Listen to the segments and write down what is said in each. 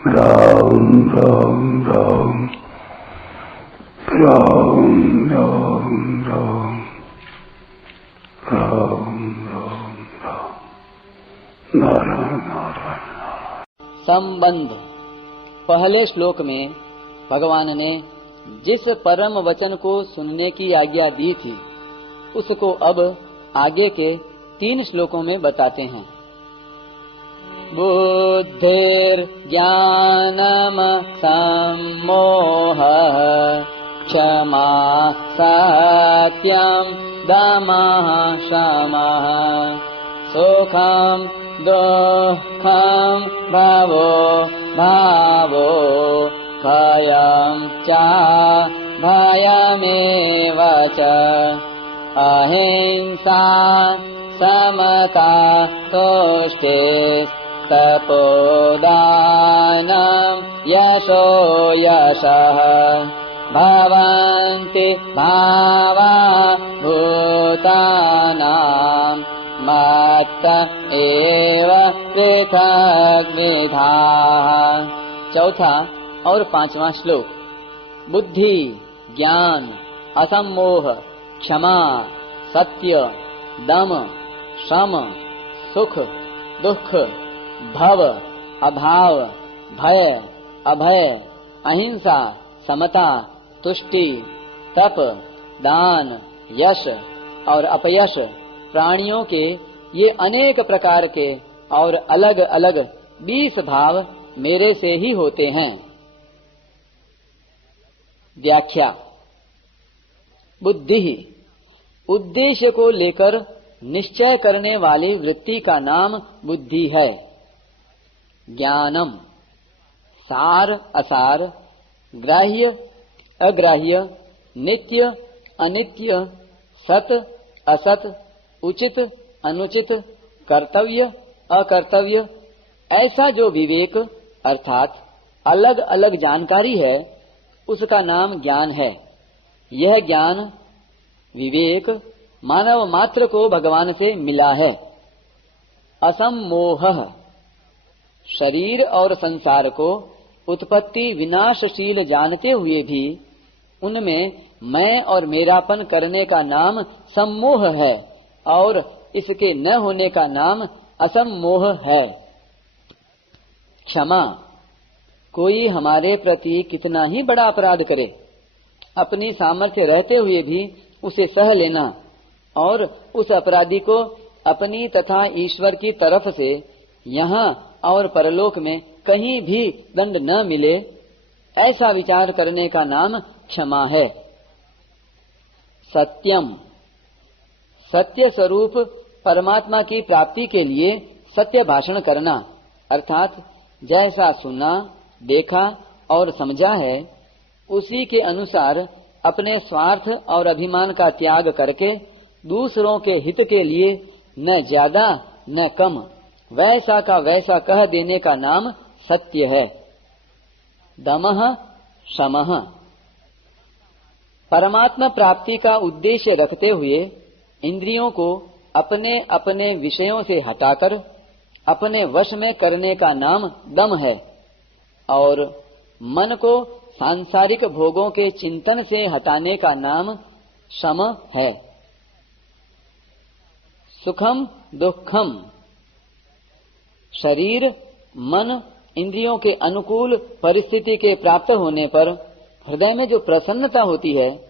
राम राम राम राम राम राम राम राम राम नारायण नारायण। संबंध। पहले श्लोक में भगवान ने जिस परम वचन को सुनने की आज्ञा दी थी उसको अब आगे के 3 श्लोकों में बताते हैं। बुद्धिर् ज्ञानम सम्मोह क्षमा सत्यम दमः शमः सुखम दुःखम भवो भावो भयं च भयमेव च अहिंसा समता तुष्टिः तपोदानं यशो यशः भवन्ति भावा भूतानां मत्त एव पृथग् विधाः। चौथा और 5वां श्लोक। बुद्धि, ज्ञान, असम्मोह, क्षमा, सत्य, दम, शम, सुख, दुख, भव, अभाव, भय, अभय, अहिंसा, समता, तुष्टि, तप, दान, यश और अपयश प्राणियों के ये अनेक प्रकार के और अलग अलग 20 भाव मेरे से ही होते हैं। व्याख्या। बुद्धि उद्देश्य को लेकर निश्चय करने वाली वृत्ति का नाम बुद्धि है। ज्ञानम सार असार, ग्राह्य अग्राह्य, नित्य अनित्य, सत असत, उचित अनुचित, कर्तव्य अकर्तव्य, ऐसा जो विवेक अर्थात अलग अलग जानकारी है उसका नाम ज्ञान है। यह ज्ञान विवेक मानव मात्र को भगवान से मिला है। असम्मोह शरीर और संसार को उत्पत्ति विनाशशील जानते हुए भी उनमें मैं और मेरापन करने का नाम सम्मोह है और इसके न होने का नाम असम्मोह है। क्षमा कोई हमारे प्रति कितना ही बड़ा अपराध करे, अपनी सामर्थ्य रहते हुए भी उसे सह लेना और उस अपराधी को अपनी तथा ईश्वर की तरफ से यहाँ और परलोक में कहीं भी दंड न मिले, ऐसा विचार करने का नाम क्षमा है। सत्यम सत्य स्वरूप परमात्मा की प्राप्ति के लिए सत्य भाषण करना, अर्थात जैसा सुना, देखा और समझा है उसी के अनुसार अपने स्वार्थ और अभिमान का त्याग करके दूसरों के हित के लिए न ज्यादा न कम वैसा का वैसा कह देने का नाम सत्य है। दमः शमः परमात्मा प्राप्ति का उद्देश्य रखते हुए इंद्रियों को अपने अपने विषयों से हटाकर अपने वश में करने का नाम दम है और मन को सांसारिक भोगों के चिंतन से हटाने का नाम शम है। सुखम दुखम शरीर मन इंद्रियों के अनुकूल परिस्थिति के प्राप्त होने पर हृदय में जो प्रसन्नता होती है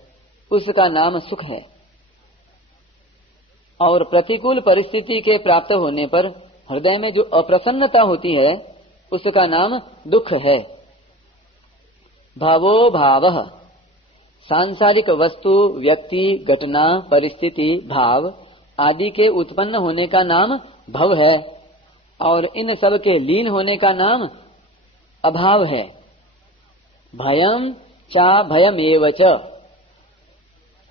उसका नाम सुख है और प्रतिकूल परिस्थिति के प्राप्त होने पर हृदय में जो अप्रसन्नता होती है उसका नाम दुख है। भावो भावः सांसारिक वस्तु, व्यक्ति, घटना, परिस्थिति, भाव आदि के उत्पन्न होने का नाम भव है और इन सब के लीन होने का नाम अभाव है। भयं च भयमेव च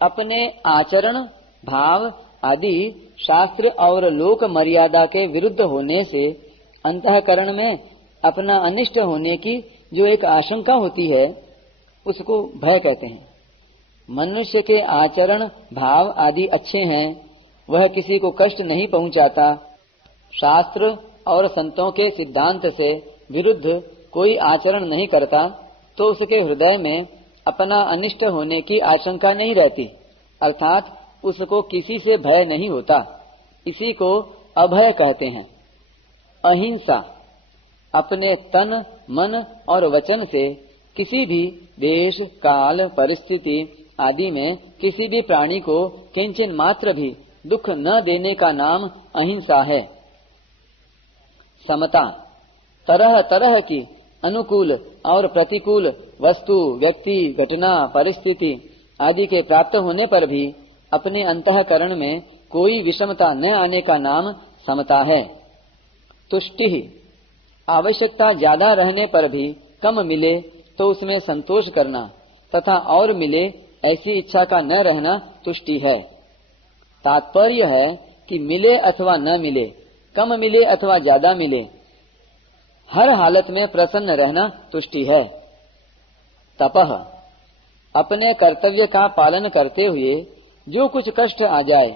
अपने आचरण, भाव आदि शास्त्र और लोक मर्यादा के विरुद्ध होने से अंतःकरण में अपना अनिष्ट होने की जो एक आशंका होती है उसको भय कहते हैं। मनुष्य के आचरण, भाव आदि अच्छे हैं, वह किसी को कष्ट नहीं पहुंचाता, शास्त्र और संतों के सिद्धांत से विरुद्ध कोई आचरण नहीं करता तो उसके हृदय में अपना अनिष्ट होने की आशंका नहीं रहती, अर्थात उसको किसी से भय नहीं होता। इसी को अभय कहते हैं। अहिंसा अपने तन, मन और वचन से किसी भी देश, काल, परिस्थिति आदि में किसी भी प्राणी को किंचन मात्र भी दुख न देने का नाम अहिंसा है। समता तरह तरह की अनुकूल और प्रतिकूल वस्तु, व्यक्ति, घटना, परिस्थिति आदि के प्राप्त होने पर भी अपने अंतःकरण में कोई विषमता न आने का नाम समता है। तुष्टि आवश्यकता ज्यादा रहने पर भी कम मिले तो उसमें संतोष करना तथा और मिले ऐसी इच्छा का न रहना तुष्टि है। तात्पर्य है कि मिले अथवा न मिले, कम मिले अथवा ज्यादा मिले, हर हालत में प्रसन्न रहना तुष्टि है। तपह अपने कर्तव्य का पालन करते हुए जो कुछ कष्ट आ जाए,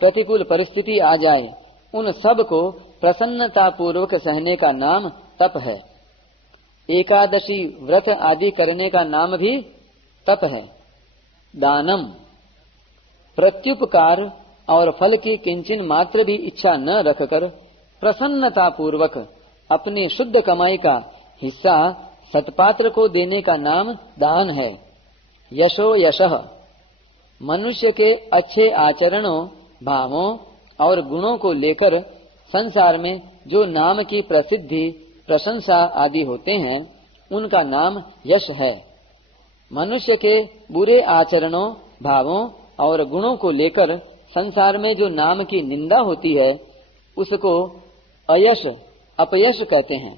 प्रतिकूल परिस्थिति आ जाए, उन सब को प्रसन्नता पूर्वक सहने का नाम तप है। एकादशी व्रत आदि करने का नाम भी तप है। दानम प्रत्युपकार और फल की किंचन मात्र भी इच्छा न रखकर प्रसन्नता पूर्वक अपनी शुद्ध कमाई का हिस्सा सत्पात्र को देने का नाम दान है। यशो यशः मनुष्य के अच्छे आचरणों, भावों और गुणों को लेकर संसार में जो नाम की प्रसिद्धि, प्रशंसा आदि होते हैं, उनका नाम यश है। मनुष्य के बुरे आचरणों, भावों और गुणों को लेकर संसार में जो नाम की निंदा होती है, उसको अयश, अपयश कहते हैं।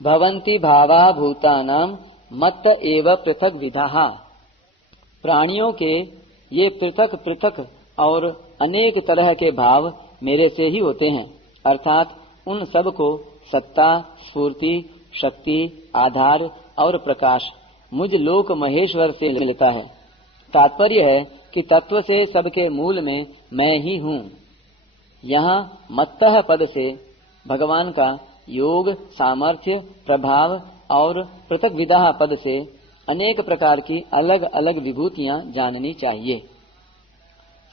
भवन्ति भावा भूतानाम मत्त एव पृथक विधाः प्राणियों के ये पृथक पृथक और अनेक तरह के भाव मेरे से ही होते हैं, अर्थात उन सब को सत्ता, स्फूर्ति, शक्ति, आधार और प्रकाश मुझ लोक महेश्वर से मिलता है। तात्पर्य है कि तत्व से सबके मूल में मैं ही हूँ। यहाँ मत्तः पद से भगवान का योग, सामर्थ्य, प्रभाव और पृथक विधा पद से अनेक प्रकार की अलग अलग विभूतियाँ जाननी चाहिए।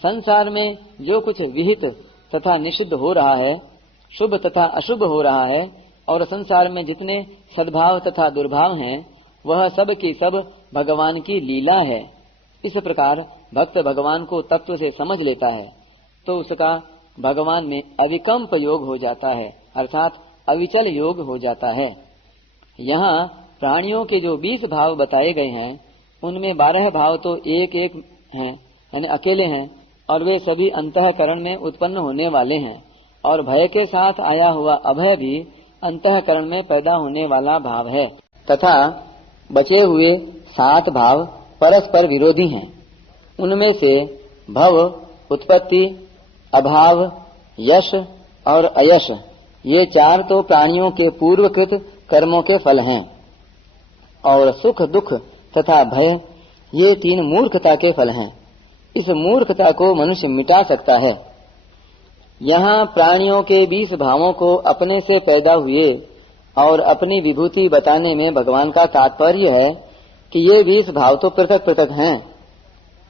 संसार में जो कुछ विहित तथा निषिद्ध हो रहा है, शुभ तथा अशुभ हो रहा है, और संसार में जितने सद्भाव तथा दुर्भाव हैं, वह सब की सब भगवान की लीला है। इस प्रकार भक्त भगवान को तत्व से समझ लेता है तो उसका भगवान में अविकल्प योग हो जाता है, अर्थात अविचल योग हो जाता है। यहाँ प्राणियों के जो 20 भाव बताए गए हैं, उनमें 12 भाव तो एक एक हैं, यानी अकेले हैं, और वे सभी अंतःकरण में उत्पन्न होने वाले हैं, और भय के साथ आया हुआ अभय भी अंतःकरण में पैदा होने वाला भाव है, तथा बचे हुए 7 भाव परस्पर विरोधी हैं। उनमें से भव, उत्पत्ति, अभाव, यश और अयश, ये 4 तो प्राणियों के पूर्वकृत कर्मों के फल हैं, और सुख, दुख तथा भय ये 3 मूर्खता के फल हैं। इस मूर्खता को मनुष्य मिटा सकता है। यहाँ प्राणियों के 20 भावों को अपने से पैदा हुए और अपनी विभूति बताने में भगवान का तात्पर्य है कि ये 20 भाव तो पृथक पृथक हैं,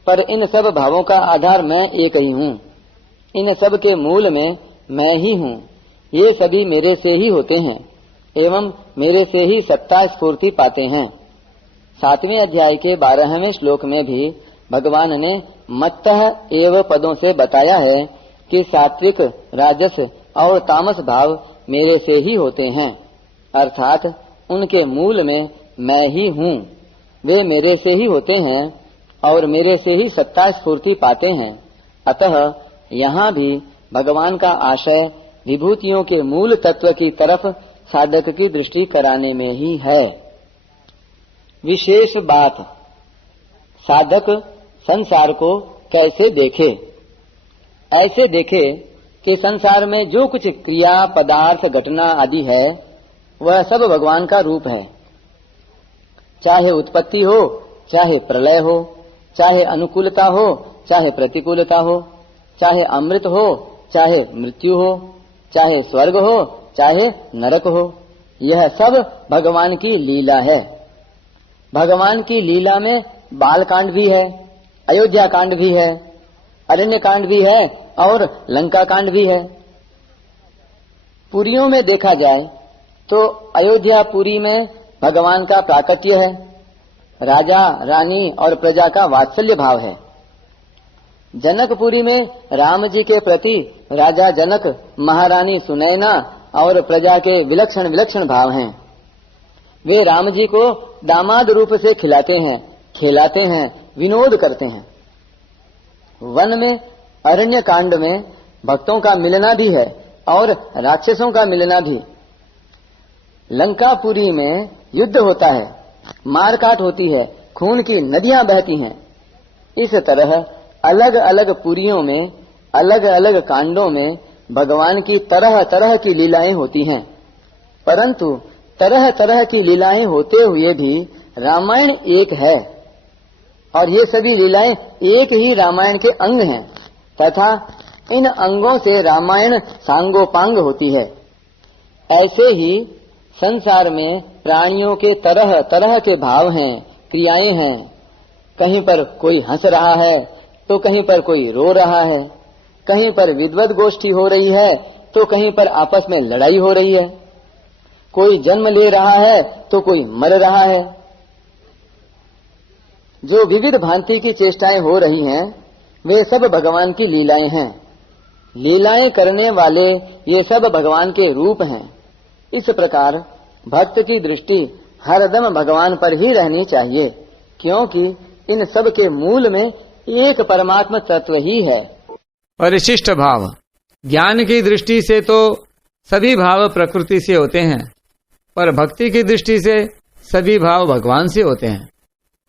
पर इन सब भावों का आधार मैं एक ही हूँ। इन सब के मूल में मैं ही हूँ। ये सभी मेरे से ही होते हैं एवं मेरे से ही सत्ता स्फूर्ति पाते हैं। 7वें अध्याय के 12वें श्लोक में भी भगवान ने मत्तः एव पदों से बताया है कि सात्विक, राजस और तामस भाव मेरे से ही होते हैं, अर्थात उनके मूल में मैं ही हूँ। वे मेरे से ही होते हैं और मेरे से ही सत्ता स्फूर्ति पाते हैं। अतः यहाँ भी भगवान का आशय विभूतियों के मूल तत्व की तरफ साधक की दृष्टि कराने में ही है। विशेष बात, साधक संसार को कैसे देखे? ऐसे देखे कि संसार में जो कुछ क्रिया, पदार्थ, घटना आदि है, वह सब भगवान का रूप है। चाहे उत्पत्ति हो, चाहे प्रलय हो, चाहे अनुकूलता हो, चाहे प्रतिकूलता हो, चाहे अमृत हो, चाहे मृत्यु हो, चाहे स्वर्ग हो, चाहे नरक हो, यह सब भगवान की लीला है। भगवान की लीला में बाल कांड भी है, अयोध्या कांड भी है, अरण्य कांड भी है और लंका कांड भी है। पुरियों में देखा जाए तो अयोध्या पुरी में भगवान का प्राकट्य है, राजा रानी और प्रजा का वात्सल्य भाव है। जनकपुरी में राम जी के प्रति राजा जनक, महारानी सुनैना और प्रजा के विलक्षण विलक्षण भाव हैं। वे राम जी को दामाद रूप से खिलाते हैं, खिलाते हैं, विनोद करते हैं। वन में अरण्य कांड में भक्तों का मिलना भी है और राक्षसों का मिलना भी। लंकापुरी में युद्ध होता है, मारकाट होती है, खून की नदियां बहती हैं। इस तरह अलग अलग पुरियों में, अलग अलग कांडों में भगवान की तरह तरह की लीलाएं होती हैं। परंतु तरह तरह की लीलाएं होते हुए भी रामायण एक है और ये सभी लीलाएं एक ही रामायण के अंग हैं तथा इन अंगों से रामायण सांगोपांग होती है। ऐसे ही संसार में प्राणियों के तरह तरह के भाव हैं, क्रियाएं हैं। कहीं पर कोई हंस रहा है तो कहीं पर कोई रो रहा है, कहीं पर विद्वत गोष्ठी हो रही है तो कहीं पर आपस में लड़ाई हो रही है, कोई जन्म ले रहा है तो कोई मर रहा है। जो विविध भांति की चेष्टाएं हो रही हैं वे सब भगवान की लीलाएं हैं। लीलाएं करने वाले ये सब भगवान के रूप हैं। इस प्रकार भक्त की दृष्टि हरदम भगवान पर ही रहनी चाहिए, क्योंकि इन सब के मूल में एक परमात्मा तत्व ही है। परिशिष्ट भाव, ज्ञान की दृष्टि से तो सभी भाव प्रकृति से होते हैं, पर भक्ति की दृष्टि से सभी भाव भगवान से होते हैं।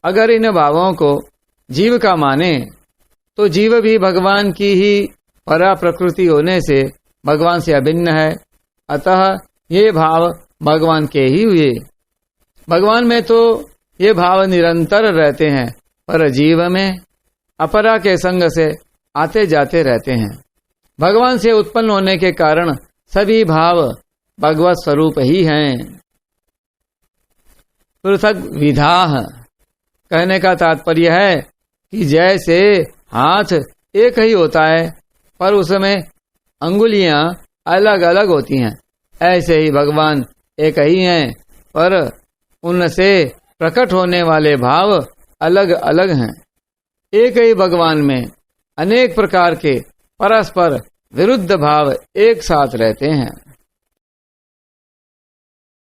अगर इन भावों को जीव का माने तो जीव भी भगवान की ही परा प्रकृति होने से भगवान से अभिन्न है। अतः ये भाव भगवान के ही हुए। भगवान में तो ये भाव निरंतर रहते हैं, पर जीव में अपरा के संग से आते जाते रहते हैं। भगवान से उत्पन्न होने के कारण सभी भाव भगवत स्वरूप ही हैं। पृथक विधाः कहने का तात्पर्य है कि जैसे हाथ एक ही होता है पर उसमें अंगुलियां अलग अलग होती हैं, ऐसे ही भगवान एक ही हैं पर उनसे प्रकट होने वाले भाव अलग अलग हैं। एक ही भगवान में अनेक प्रकार के परस्पर विरुद्ध भाव एक साथ रहते हैं।